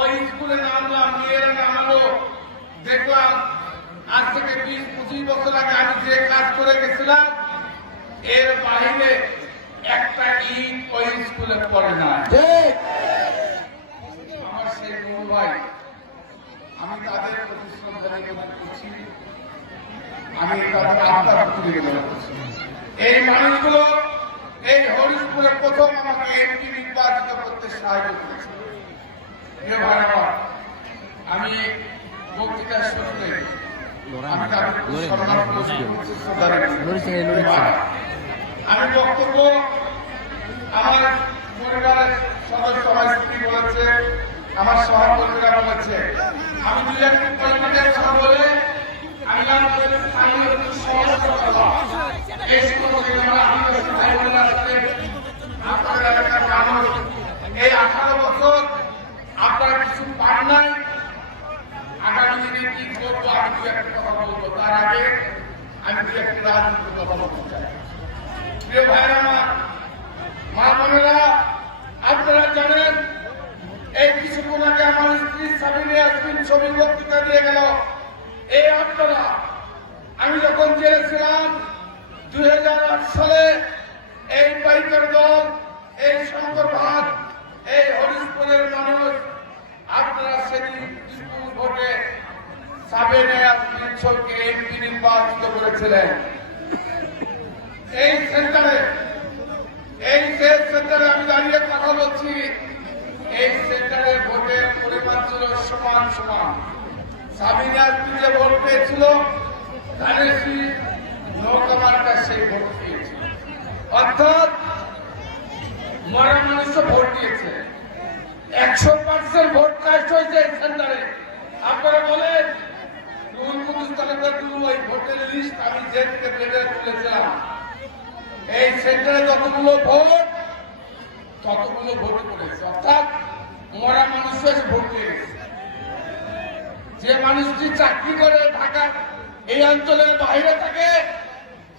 ওই স্কুলে নামলাম মেয়েরা নামালো। দেখলাম আজ থেকে বিশ পঁচিশ বছর আগে আমি যে কাজ করে গেছিলাম এর বাইরে একটা ইট ওই স্কুলে পড়ে না আমার সেই ভাই আমি তাদের প্রতি শ্রদ্ধা করছি আমি তাদের আত্মার প্রতি এই মানুষগুলো এই হরিশপুরে প্রথম আমাকে এমপি নির্বাচিত করতে সাহায্য করেছে। আমি বক্তৃতা শুরুতে আমি বক্তব্য আমার পরিবারের সদস্য আমার স্ত্রী বলেছে আমার সহকর্মীরা বলেছে। আমি দুই একটি কথা বলে আমি সমস্ত কথা এই আঠারো বছর আপনারা কিছু পান নাই? আগামী দিনে কি করব? আমি দু একটা কথা বলব। তার আগে আমি দু একটা রাজনীতির কথা বলতে চাই প্রিয় ভাইরা আমার, মা বোনেরা আপনারা জানেন এই কিছুক্ষণ আগে আমার স্ত্রী সাবিনে আসবিন ছবি বক্তৃতা দিয়ে গেল। এই আপনারা আমি যখন জেলে ছিলাম দুই সালে এই বাইকের দল এই শঙ্কর ভাত এই হরিশপুরের মানুষ আপনারা সেদিন বিপুল ভোটে সাবিনে আসবিন ছবিকে এমপি নির্বাচিত করেছিলেন। এই সেন্টারে এই সেন্টারে আমি দাঁড়িয়ে কথা বলছি, এই সেন্টারে ভোটের পরিমাণ ছিল সমান সমান। সাবিনা যে ভোট পেয়েছিল ধানেশি নৌকামার্কা সেই ভোট পেয়েছিল। অর্থাৎ মরা মানুষও ভোট দিয়েছে। একশো পার্সেন্ট ভোট কাস্ট হয়েছে এই সেন্টারে আপনারা বলেন ওই আমি যে থেকে তুলেছিলাম। এই সেন্টারে যতগুলো ভোট, ততগুলো ভোট করেছে অর্থাৎ ভোট দিয়ে যে মানুষটি চাকরি করে ঢাকার এই অঞ্চলের বাইরে থাকে,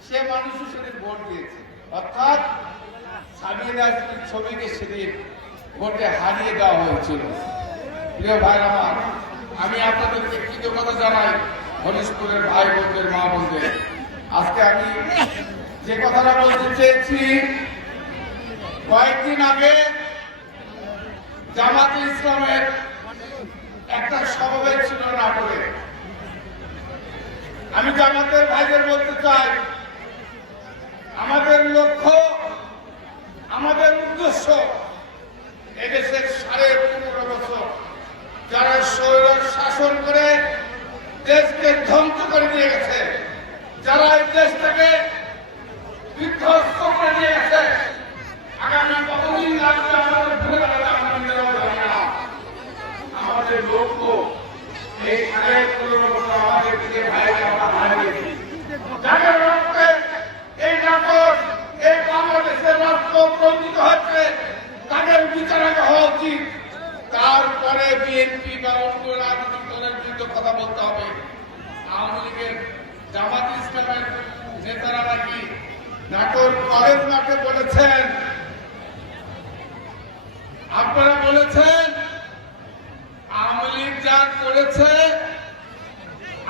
সে মানুষও সেদিন ভোট দিয়েছে। অর্থাৎ ছবিকে সেদিন ভোটে হারিয়ে দেওয়া হয়েছিল। প্রিয় ভাই আমার, আমি আপনাদেরকে কৃতজ্ঞতা জানাই হরিশপুরের ভাই বোনদের, মা বোনদের। আজকে আমি যে কথাটা বলতে চেয়েছি, কয়েকদিন আগে জামাতে ইসলামের একটা সমাবেশ ছিল নাটোরে। আমি জামাতের ভাইদের বলতে চাই, আমাদের লক্ষ্য, আমাদের উদ্দেশ্য যারা শৈল শাসন করে দেশকে ধ্বংস করে দিয়ে গেছে, যারা এই দেশটাকে বিধ্বস্ত করে দিয়ে গেছে, আগামী কতদিন লাগবে আমাদের ভুলে গেলে আমরা নিজেরাও জানি না আমাদের লক্ষ্য এই সাড়ে পনেরো বছর আমাদের দিকে ভাইকে আমরা হারিয়েছি যাদের রক্তে এই নাটক এই বাংলাদেশের রাষ্ট্র প্রণীত হচ্ছে তাদের বিচার আগে হওয়া উচিত তারপরে বিএনপি বা অন্য রাজনৈতিক দলের বিরুদ্ধে কথা বলতে হবে। আওয়ামী লীগের জামাত ইসলামের নেতারা নাকি নাটোর কলেজ মাঠে বলেছেন, আপনারা বলেছেন, আওয়ামী লীগ যা করেছে,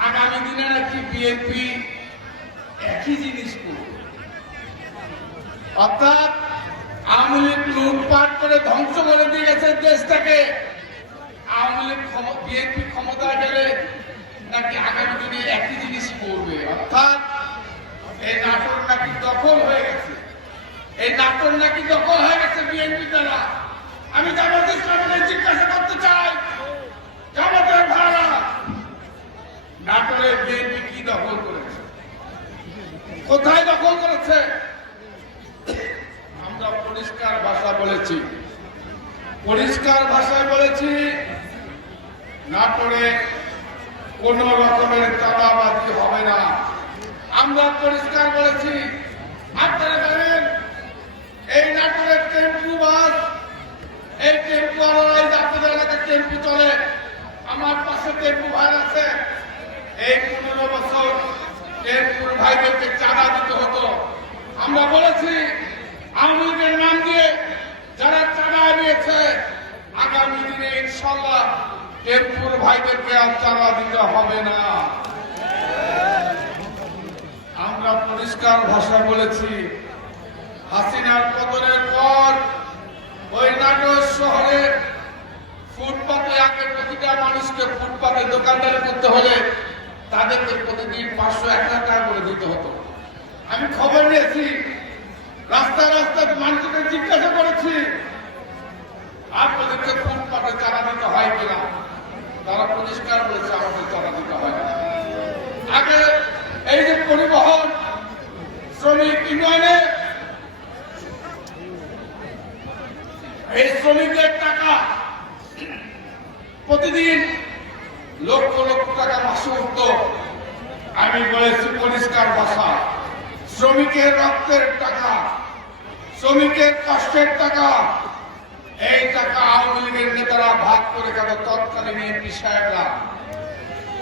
আগামী দিনে নাকি বিএনপি একই জিনিস করবে। অর্থাৎ আওয়ামী লীগ লুটপাট করে ধ্বংস করে দিয়ে গেছে দেশটাকে। আওয়ামী লীগ বিএনপি ক্ষমতায় গেলে নাকি আগামী দিনে একই জিনিস করবে। অর্থাৎ এই নাটক নাকি দখল হয়ে গেছে। এই নাটক নাকি দখল হয়ে গেছে বিএনপি দ্বারা। আমি জামাত ইসলামকে জিজ্ঞাসা করতে চাই, জামাতের ভাড়া নাটোরের বিএনপি কি দখল করেছে? কোথায় দখল করেছে? পরিষ্কার ভাষা বলেছি। পরিষ্কার ভাষায় বলেছি, না নাটোরে কোন রকমের চাঁদাবাজি হবে না। আমরা পরিষ্কার বলেছি, আপনারা জানেন, এই নাটোরের টেম্পু বাস, এই টেম্পু আপনাদের এলাকায় টেম্পু চলে। আমার পাশে টেম্পু ভাই আছে। এই পনেরো বছর টেম্পুর ভাইদেরকে চাঁদা দিতে হতো। আমরা বলেছি লীগের নাম দিয়ে যারা চাঁদা নিয়েছে আগামী দিনে ইনশাল্লাহ টেম্পুর ভাইদেরকে আর চাঁদা দিতে হবে না। আমরা পরিষ্কার ভাষা বলেছি, হাসিনার পতনের পর ওই নাটোর শহরে ফুটপাতে আগের প্রতিটা মানুষকে ফুটপাতে দোকানদারি করতে হলে তাদেরকে প্রতিদিন পাঁচশো, এক হাজার টাকা করে দিতে হতো। আমি খবর নিয়েছি রাস্তা রাস্তায় মানুষকে জিজ্ঞাসা করেছি, আপনাদেরকে ফুটপাতে চারা দিতে হয় কিনা? তারা পরিষ্কার বলেছে আমাদের চারা দিতে হয় আগে এই যে পরিবহন, শ্রমিক ইউনিয়নে এই শ্রমিকদের টাকা প্রতিদিন লক্ষ লক্ষ টাকা মাসে উঠত। আমি বলেছি, পরিষ্কার শ্রমিকের রক্তের টাকা, শ্রমিকের কষ্টের টাকা, এই টাকা আওয়ামী লীগের নেতারা ভাগ করে গেল তৎকালীন এমপি সাহেবরা।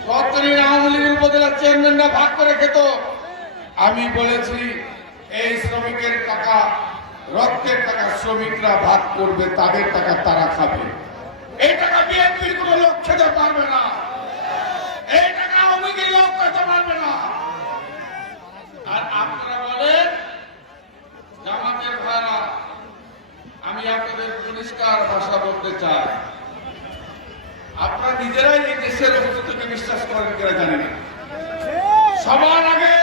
তৎকালীন আওয়ামী লীগের উপজেলা চেয়ারম্যানরা ভাগ করে খেত। আমি বলেছি, এই শ্রমিকের টাকা, রক্তের টাকা শ্রমিকরা ভাগ করবে, তাদের টাকা তারা খাবে। এই টাকা বিএনপির কোন লোক খেতে পারবে না। এই টাকা আওয়ামী লীগের লোক খেতে পারবে না। আর আপনারা বলেন, জামাতের ভাইরা, আমি আপনাদের পরিষ্কার ভাষা বলতে চাই। আপনারা নিজেরাই এই দেশের অস্তিত্বকে বিশ্বাস করেন কিনা জানি না। সবার আগে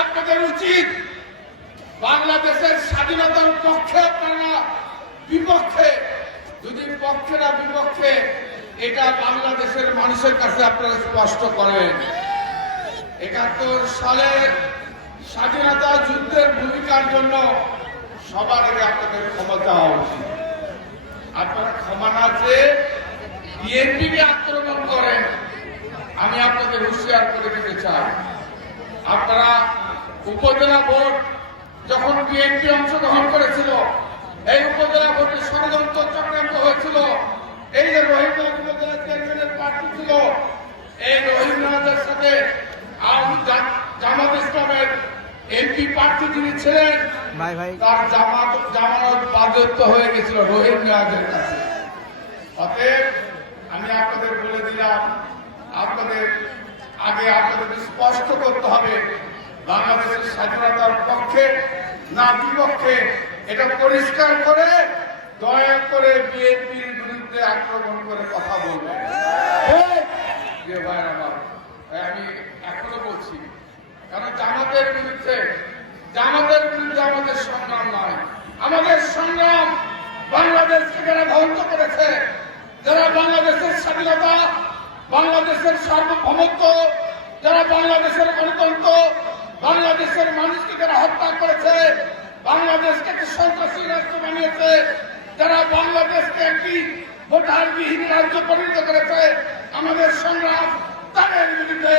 আপনাদের উচিত বাংলাদেশের স্বাধীনতার পক্ষে আপনারা বিপক্ষে, যদি পক্ষে না বিপক্ষে, এটা বাংলাদেশের মানুষের কাছে আপনারা স্পষ্ট করেন। একাত্তর সালে স্বাধীনতা যুদ্ধের ভূমিকার জন্য সবার আগে আপনাদের ক্ষমা চাওয়া উচিত। আপনারা ক্ষমা না চেয়ে বিএনপিকে আক্রমণ করেন, আমি আপনাদের হুঁশিয়ার করে দিতে চাই। আপনারা উপজেলা ভোট যখন বিএনপি অংশগ্রহণ করেছিল, এই উপজেলা ভোটে ষড়যন্ত্র চক্রান্ত হয়েছিল। এই যে রহিমগঞ্জ উপজেলা চেয়ারম্যানের প্রার্থী ছিল, এই রহিমগঞ্জের সাথে আওয়ামী জামাত ইসলামের এমপি প্রার্থী যিনি ছিলেন ভাই ভাই। তার জামাত জামানত বাধ্যত্ব হয়ে গেছিল মিয়াজের কাছে। অতএব আমি আপনাদের বলে দিলাম আপনাদের আগে আপনাদের স্পষ্ট করতে হবে বাংলাদেশের স্বাধীনতার পক্ষে না বিপক্ষে এটা পরিষ্কার করে দয়া করে বিএনপির বিরুদ্ধে আক্রমণ করে কথা বলবেন। যে ভাই আমার ভাই আমি এখনও বলছি কারণ জামাতের বিরুদ্ধে জামাতের বিরুদ্ধে আমাদের সংগ্রাম নয় আমাদের সংগ্রাম বাংলাদেশকে যারা ধ্বংস করেছে, যারা বাংলাদেশের স্বাধীনতা, বাংলাদেশের সার্বভৌমত্ব, যারা বাংলাদেশের গণতন্ত্র, বাংলাদেশের মানুষকে যারা হত্যা করেছে, বাংলাদেশকে একটি সন্ত্রাসী রাষ্ট্র বানিয়েছে, যারা বাংলাদেশকে একটি ভোটারবিহীন রাজ্য পরিণত করেছে, আমাদের সংগ্রাম তাদের বিরুদ্ধে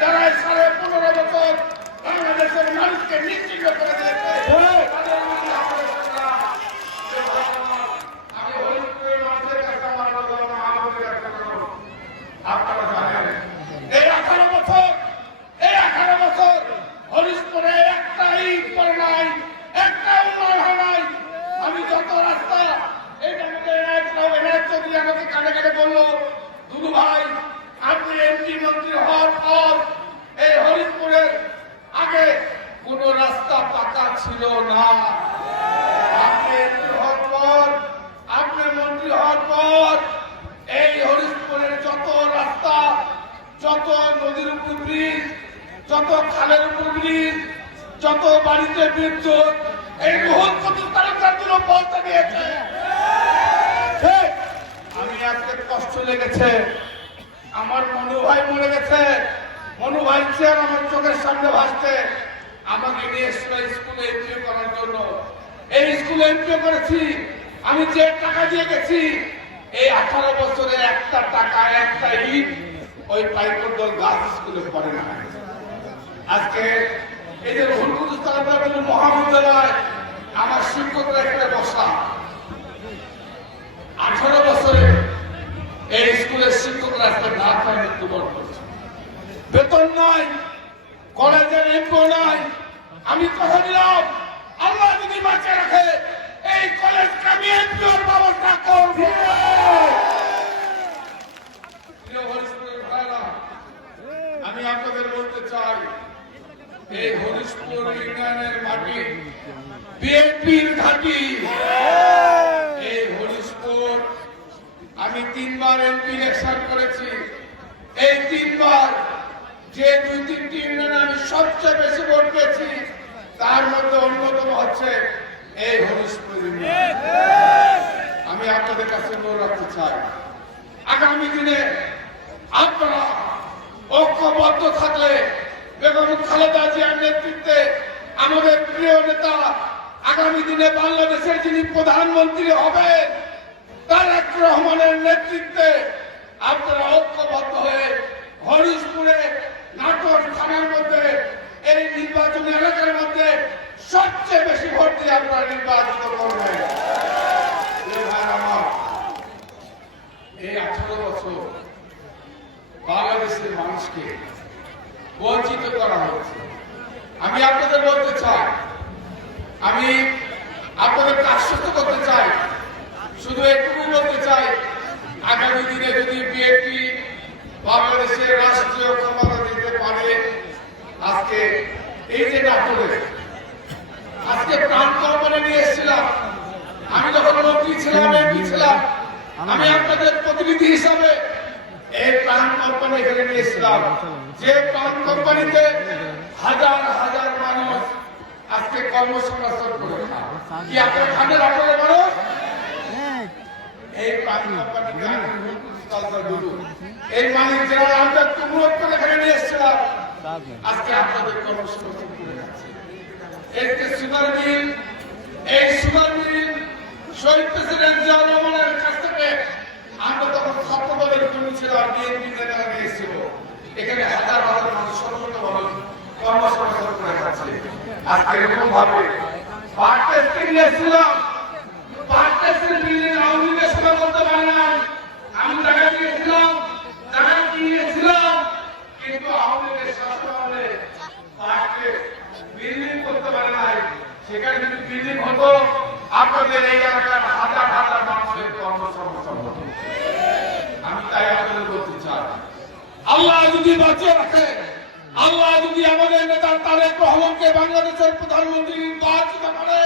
যারা সাড়ে পনেরো বছর বাংলাদেশের মানুষকে নিশ্চিন্ত করে দিয়েছে তাদের বিরুদ্ধে আমাদের সংগ্রাম। আমি হরিপুরের মানুষের কাছে আমার কথা বলব, আমাদের কাছে বলব। আপনারা জানেন এই আঠারো বছর এই আঠারো বছর হরিশপুরে একটা ইট পড়ে নাই একটা উন্নয়ন হয় নাই আমি যত রাস্তা এইটার মধ্যে এনায়ত রাও, এনায়ত চৌধুরী আমাকে কানে কানে বলল দুদু ভাই আপনি এমপি মন্ত্রী হওয়ার পর এই হরিশপুরের আগে কোন রাস্তা পাকা ছিল না আপনি এমপি হওয়ার পর আপনি মন্ত্রী হওয়ার পর এই হরিশপুরের যত রাস্তা যত নদীর উপর ব্রিজ যত ব্রিজ যত বাড়িতে বিদ্যুৎ এই কত জন্য পৌঁছে আমি আজকে কষ্ট লেগেছে। আমার মনু ভাই মরে গেছে। মনু ভাই চেয়ার আমার চোখের সামনে ভাসছে। আমাকে নিয়ে এসেছিল স্কুলে এমপিও করার জন্য। এই স্কুলে এমপিও করেছি। আমি যে টাকা দিয়ে গেছি, এই আঠারো বছরে একটা টাকা, একটা ইট ওই পাইপর দল গাছ স্কুলে পড়ে না। আজকে এই যে তালুকদার মহাবিদ্যালয় আমার শিক্ষকরা এখানে বসা আঠারো বছরে এই স্কুলের শিক্ষকরা আজকে না খায় মৃত্যুবরণ বেতন নয় কলেজের এমপো নাই, আমি কথা দিলাম, আল্লাহ যদি বাঁচিয়ে রাখে, এই কলেজকে আমি এমপিওর ব্যবস্থা করব আমি আপনাদের বলতে চাই এই হরিশপুর ইউনিয়নের মাটি বিএনপির ঘাঁটি। এই হরিশপুর আমি তিনবার এমপি ইলেকশন করেছি। এই তিনবার যে দুই তিনটি ইউনিয়নে আমি সবচেয়ে বেশি ভোট পেয়েছি তার মধ্যে অন্যতম হচ্ছে এই হরিশপুর ইউনিয়ন। আমি আপনাদের কাছে অনুরোধ রাখতে চাই আগামী দিনে আপনারা ঐক্যবদ্ধ থাকলে বেগম খালেদা জিয়ার নেতৃত্বে আমাদের প্রিয় নেতা আগামী দিনে বাংলাদেশের যিনি প্রধানমন্ত্রী হবেন, তারেক রহমানের নেতৃত্বে আপনারা ঐক্যবদ্ধ হয়ে হরিশপুরে নাটোর থানার মধ্যে, এই নির্বাচনী এলাকার মধ্যে সবচেয়ে বেশি ভোট দিয়ে আপনারা নির্বাচিত করবেন। এই আঠারো বছর বাংলাদেশের মানুষকে বঞ্চিত করা হয়েছে। আমি আপনাদের বলতে চাই, আমি আপনাদের আশ্বস্ত করতে চাই, শুধু একটু বলতে চাই, আগামী দিনে যদি বিএনপি বাংলাদেশের রাষ্ট্রীয় ক্ষমতা দিতে পারে, আজকে এই যে নাটকে আজকে প্রাণ কল্পনা নিয়ে এসেছিলাম। আমি যখন মন্ত্রী ছিলাম, এমপি ছিলাম, আমি আপনাদের প্রতিনিধি হিসাবে এই প্রাণ কোম্পানি নিয়ে এসেছিলাম। যে প্রাণ কোম্পানিতে হাজার হাজার মানুষ আজকে কর্মসংস্থান করে। কি আপনার খানের আপনাদের মানুষ? এই প্রাণ দুদু। এই মালিক যারা আমরা নিয়ে এসেছিলাম, আজকে আপনাদের কর্মসংস্থান করে যাচ্ছে। একটি সুগার মিল, এই সুগার মিল শহীদ প্রেসিডেন্ট আমরা তখন ছাত্রদলের কর্মী ছিলাম বিএনপি নেতারা নিয়েছিল এখানে হাজার হাজার মানুষ সর্বত মানুষ কর্মসংস্থান করে আজকে এরকম ভাবে পার্ট টেস্টিং নিয়েছিলাম পার্ট টেস্টিং আওয়ামী লীগের সময় করতে পারে না আমি টাকা দিয়েছিলাম টাকা দিয়েছিলাম, কিন্তু আওয়ামী লীগের শাসন আমলে বিল্ডিং করতে পারে নাই। সেখানে যদি বিল্ডিং হতো, আপনাদের এই এলাকার হাজার হাজার মানুষের কর্মসংস্থান হতো আমি তাই আপনাদের বলতে চাই আল্লাহ যদি বাঁচিয়ে রাখে আল্লাহ যদি আমাদের নেতা তারেক রহমানকে বাংলাদেশের প্রধানমন্ত্রী নির্বাচিত করে,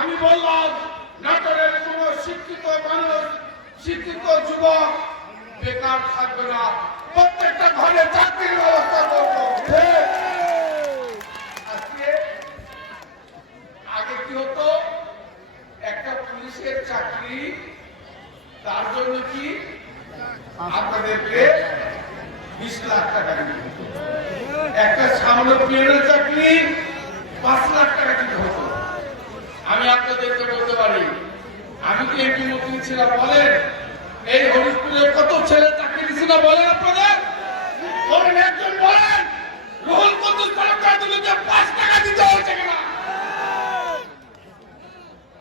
আমি বললাম, নাটোরের কোন শিক্ষিত মানুষ, শিক্ষিত যুবক বেকার থাকবে না। প্রত্যেকটা ঘরে চাকরির ব্যবস্থা করব। আজকে আগে কি হতো? একটা পুলিশের চাকরি, তার জন্য কি আপনাদেরকে বিশ লাখ টাকা একটা সামনে চাকরি, পাঁচ লাখ টাকা দিতে হতো। আমি আপনাদেরকে বলতে পারি, আমি কি এমপি মন্ত্রী ছিলাম? বলেন, এই হরিশপুরে কত ছেলে চাকরি দিচ্ছে না বলেন আপনাদের? বলেন, একজন বলেন রুহুল কুদ্দুস তালুকদারকে পাঁচ টাকা দিতে হয়েছে কিনা?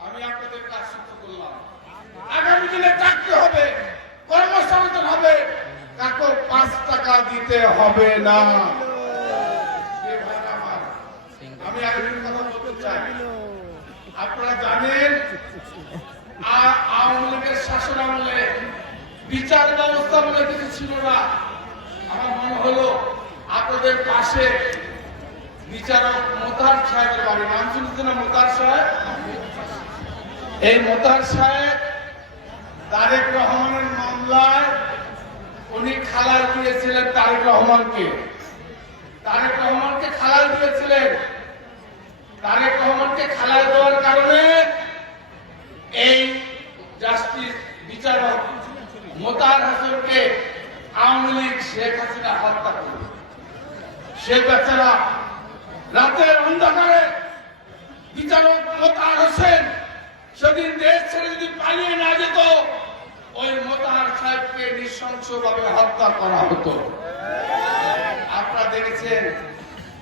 আমি আপনাদের কাজ করলাম, আগামী দিনে চাকরি হবে, কর্মসংস্থান হবে কাকো পাঁচ টাকা দিতে হবে না। আমি আরেকটি কথা বলতে চাই। আপনারা জানেন আওয়ামী লীগের শাসন আমলে বিচার ব্যবস্থা বলে কিছু ছিল না। আমার মনে হলো, আপনাদের পাশে বিচারক মোতার সাহেবের বাড়ি। নাম না মোতার সাহেব? এই মোতার সাহেব তারেক রহমানের মামলায় উনি খালাল দিয়েছিলেন তারেক রহমানকে। তারেক রহমানকে খালাল দিয়েছিলেন। তারেক রহমানকে খালাল দেওয়ার কারণে এই জাস্টিস বিচারক মোতার হাসনকে আওয়ামী লীগ শেখ হাসিনা হত্যা করল সে বেচারা রাতের অন্ধকারে বিচারক মোতার হোসেন সেদিন দেশ ছেড়ে যদি পালিয়ে না যেত ওই মোতাহার সাহেবকে নৃশংসভাবে হত্যা করা হতো। আপনারা দেখেছেন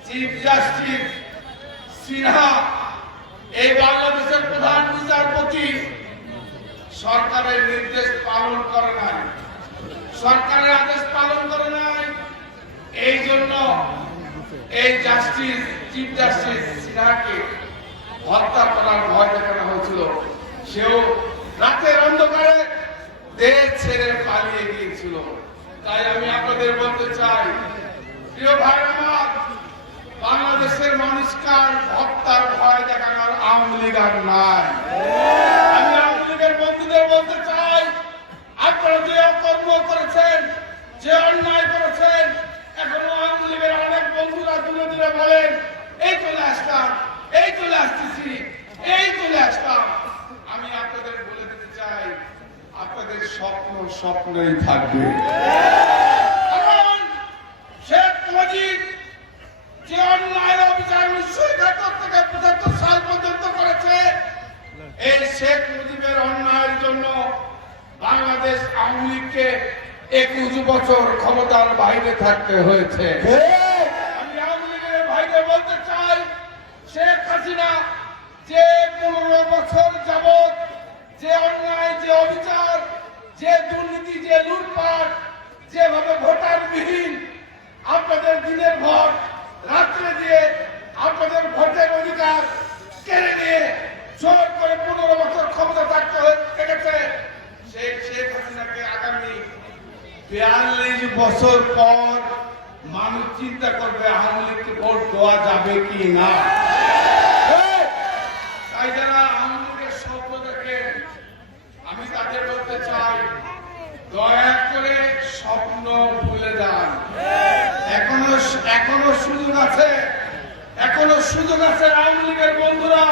চিফ জাস্টিস সিনহা, এই বাংলাদেশের প্রধান বিচারপতি, সরকারের নির্দেশ পালন করে নাই। সরকারের আদেশ পালন করে নাই। এই জন্য এই জাস্টিস চিফ জাস্টিস সিনহাকে হত্যা করার ভয় দেখানো হয়েছিল। সেও রাতের অন্ধকারে দেশ ছেড়ে পালিয়ে গিয়েছিল তাই আমি আপনাদের বলতে চাই, প্রিয় ভাই আমার, বাংলাদেশের মানুষকার হত্যার ভয় দেখানোর আওয়ামী লীগ আর নাই। আমি আওয়ামী লীগের বন্ধুদের বলতে চাই, আপনারা যে অকর্ম করেছেন, যে অন্যায় করেছেন, এখনও আওয়ামী লীগের অনেক বন্ধুরা দূরে দূরে বলেন, এই চলে আসতাম এই চলে আসতেছি, এই চলে আসলাম আমি আপনাদের বলে দিতে চাই আপনাদের স্বপ্ন স্বপ্নই থাকবে। যে অন্যায় পর্যন্ত করেছে, এই শেখ মুজিবের অন্যায়ের জন্য বাংলাদেশ আওয়ামী লীগকে একুশ বছর ক্ষমতার বাইরে থাকতে হয়েছে আমি আওয়ামী লীগের ভাইকে বলতে চাই শেখ হাসিনা যে পনেরো বছর যাবত যে অন্যায় যে অবিচার যে দুর্নীতি যে লুটপাট যেভাবে ভোটার বিহীন আপনাদের দিনের ভোট রাত্রে দিয়ে আপনাদের ভোটের অধিকার কেড়ে নিয়ে জোর করে পনেরো বছর ক্ষমতা থাকতে হয়ে- থেকেছে সেই শেখ হাসিনাকে আগামী বিয়াল্লিশ বছর পর মানুষ চিন্তা করবে আওয়ামী লীগকে ভোট দেওয়া যাবে কি না? তাই যারা আওয়ামী লীগের স্বপ্ন দেখেন আমি তাদের বলতে চাই দয়া করে স্বপ্ন ভুলে যান। এখনও এখনও সুযোগ আছে এখনও সুযোগ আছে আওয়ামী লীগের বন্ধুরা।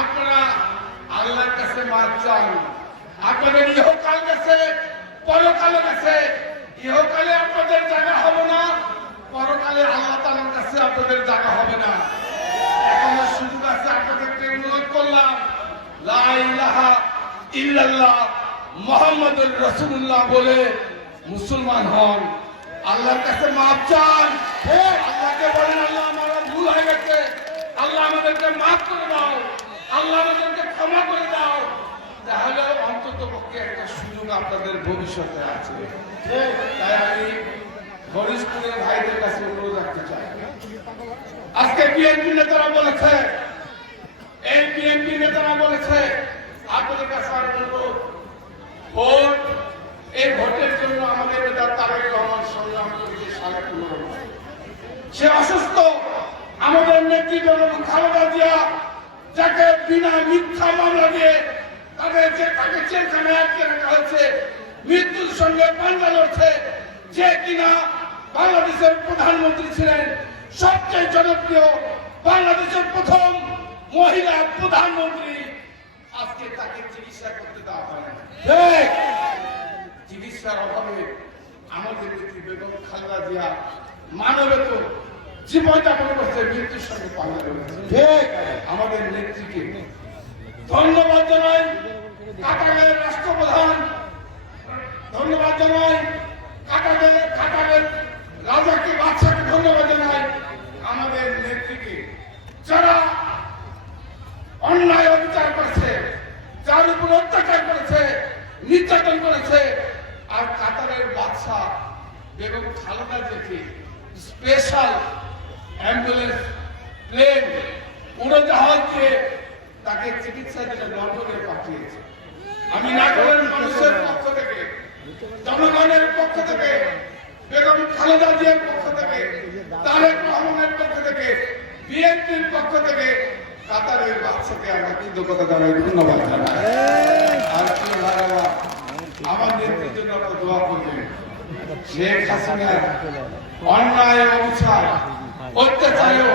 আপনারা আল্লাহর কাছে মার চান। আপনাদের ইহকাল গেছে। পরকাল গেছে। ইহকালে আপনাদের জায়গা হবে না, পরকালে আল্লাহ তালার কাছে আপনাদের জায়গা হবে না। এখনও সুযোগ আছে, আপনাদেরকে অনুরোধ করলাম, লা ইলাহা ইল্লাল্লাহ মোহাম্মদুর রাসূলুল্লাহ বলে মুসলমান হন। আল্লাহর কাছে মাপ চান। আল্লাহকে বলেন, আল্লাহ আমার ভুল হয়ে গেছে। আল্লাহ আমাদেরকে মাফ করে দাও। আল্লাহ আমাদেরকে ক্ষমা করে দাও। তাহলে অন্তত পক্ষে একটা সুযোগ আপনাদের ভবিষ্যতে আছে। তাই আমি ফরিদপুরের ভাইদের কাছে অনুরোধ রাখতে চাই। আজকে বিএনপি নেতারা বলেছে, এই বিএনপি নেতারা বলেছে, আপনাদের কাছে আর অনুরোধ, ভোট, এই ভোটের জন্য আমাদের নেতা তারেক রহমান সংগ্রাম করেছে সাড়ে সে অসুস্থ, আমাদের নেত্রী জনগণ খালেদা জিয়া, যাকে বিনা মিথ্যা মামলা দিয়ে তাদের যে তাকে জেলখানায় আটকে রাখা হয়েছে মৃত্যুর সঙ্গে পাঞ্জা লড়ছে যে কিনা বাংলাদেশের প্রধানমন্ত্রী ছিলেন সবচেয়ে জনপ্রিয় বাংলাদেশের প্রথম মহিলা প্রধানমন্ত্রী। আজকে তাকে চিকিৎসা করতে দেওয়া হয় না। চিকিৎসার অভাবে আমাদের নেত্রী বেগম খালেদা জিয়া মানবেত জীবনযাপন করছে মৃত্যুর সঙ্গে পাল্লা আমাদের নেত্রীকে ধন্যবাদ জানাই কাটারের রাষ্ট্রপ্রধান। ধন্যবাদ জানাই কাটারের কাটারের রাজাকে, বাদশাকে ধন্যবাদ জানাই আমাদের নেত্রীকে। যারা অন্যায় অবিচার করেছে, যার উপর অত্যাচার করেছে, নির্যাতন করেছে, আর কাতারের বাদশাহ বেগম খালেদা জিয়াকে স্পেশাল অ্যাম্বুলেন্স প্লেন উড়োজাহাজ দিয়ে তাকে চিকিৎসার জন্য লন্ডনে পাঠিয়েছে আমি নাগরের মানুষের পক্ষ থেকে জনগণের পক্ষ থেকে বেগম পক্ষ থেকে, তারেক রহমানের পক্ষ থেকে, বিএনপির পক্ষ থেকে কাতারের আমরা কৃতজ্ঞতা ধন্যবাদ জানাই। আর আমার নেত্রীর জন্য আপনারা দোয়া করবেন। শেখ হাসিনার অন্যায় অবিচার, অত্যাচারেও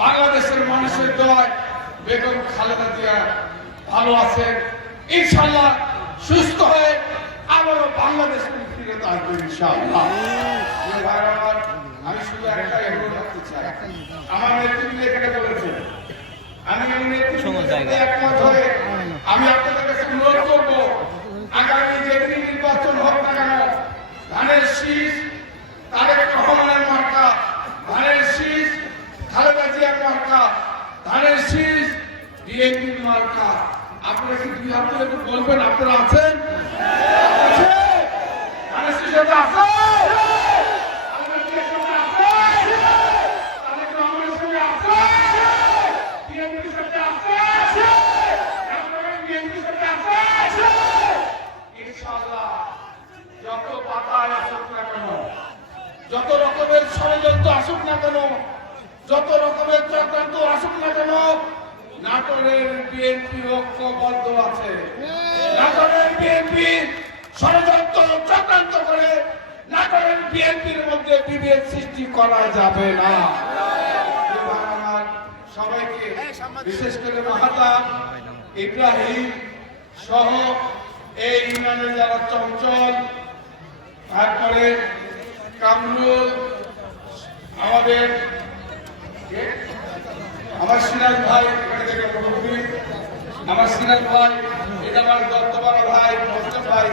বাংলাদেশের মানুষের দয় বেগম খালেদা জিয়া ভালো আছেন। ইনশাল্লাহ সুস্থ হয়ে আবারও বাংলাদেশ আসবে আমি শুধু একটা অনুরোধ রাখতে চাই। আমার নেতৃত্ব এখানে বলেছেন আমি এই একমত হয়ে আমি আপনাদের কাছে অনুরোধ করব আগামী যে নির্বাচন হোক না কেন ধানের শীষ তারেক রহমানের মার্কা ধানের শীষ খালেদা জিয়ার মার্কা ধানের শীষ বিএনপির মার্কা আপনারা কি দুই হাত তুলে একটু বলবেন আপনারা আছেন আছে? ধানের শীষের আছে খালেদা জিয়ার সঙ্গে আছে? তারেক রহমানের সঙ্গে আছে? বিএনপির সাথে আছে? আপনারা বিএনপির যত পাতায় আসুক না কেন যত রকমের ষড়যন্ত্র আসুক না কেন যত রকমের চক্রান্ত আসুক না কেন নাটোরের বিএনপি ঐক্যবদ্ধ আছে। নাটোরের বিএনপি ষড়যন্ত্র চক্রান্ত করে নাটোরের বিএনপির মধ্যে বিভেদ সৃষ্টি করা যাবে না। সবাইকে বিশেষ করে মাহাতা ইব্রাহিম সহ এই যারা চঞ্চল তারপরে কামরুল আমাদের? আমার সিরাজ ভাই, এখানে থেকে। আমার সিরাজ ভাই, এটা আমার দত্ত বড় ভাই মোস্তফা ভাই